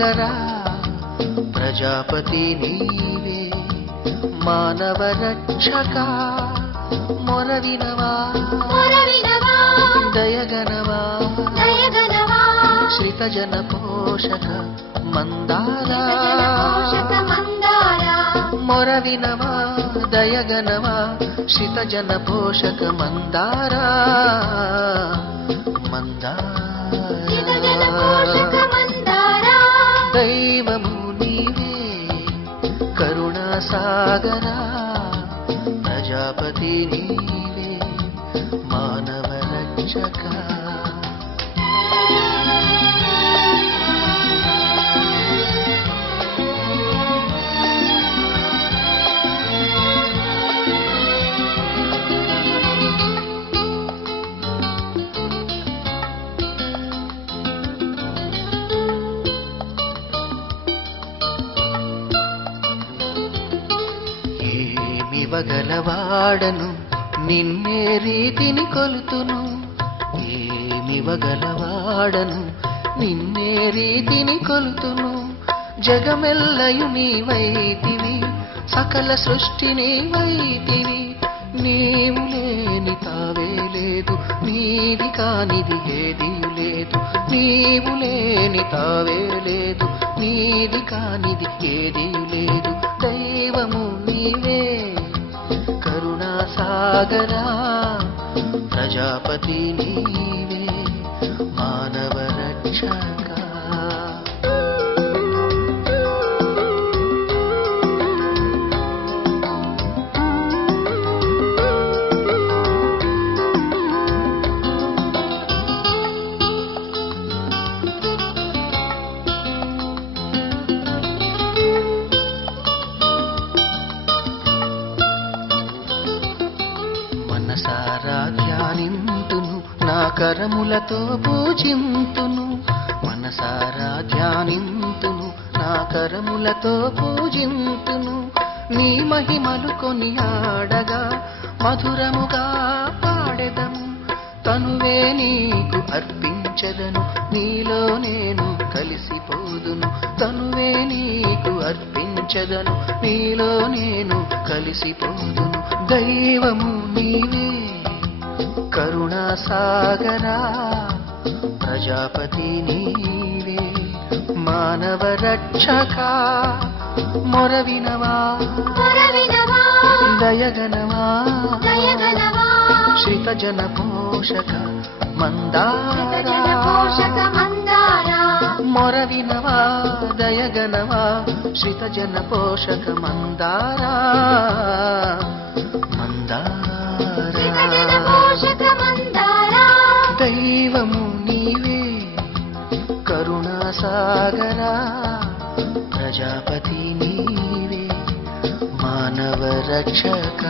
సాగరా ప్రజాపతి నీవే మానవ రక్షక మొరవినవా దయగనవా శ్రితజన పోషక మందారా మొరవినవా దయగనవా శ్రితజన పోషక మందారా మందారా దైవము నీవే కరుణా సాగరా ప్రజాపతి నీవే మానవ రక్షక ఏమివగలవాడను నిన్నే రీతిని కొలుతును ఏమివగలవాడను నిన్నే రీతిని కొలుతును జగమెల్లయు నీవైతివి సకల సృష్టి నీవైతివి నీవు లేని తావే లేదు నీది కానిది ఏదీ లేదు నీవు లేని తావే లేదు నీది కానిది ఏదీ లేదు దైవము నీవే కరుణా సాగరా ప్రజాపతి నీవే మానవ రక్షక మనసారా ధ్యానింతును నా కరములతో పూజింతును మనసారా ధ్యానింతును నా కరములతో పూజింతును నీ మహిమలు కొనియాడగా మధురముగా పాడెదము తనువే నీకు అర్పించెదను నీలో నేను కలిసిపోదును తనువే నీకు అర్పించెదను నీలో నేను కలిసిపోదును దైవము నీవే కరుణా సాగరా ప్రజాపతి నీవే మానవ రక్షక మొరవినవా దయగనవా శ్రితజన పోషక మందారా మొరవినవా దయగనవా శ్రితజన పోషక మందారా దైవము నీవే కరుణా సాగరా ప్రజాపతి నీవే మానవ రక్షక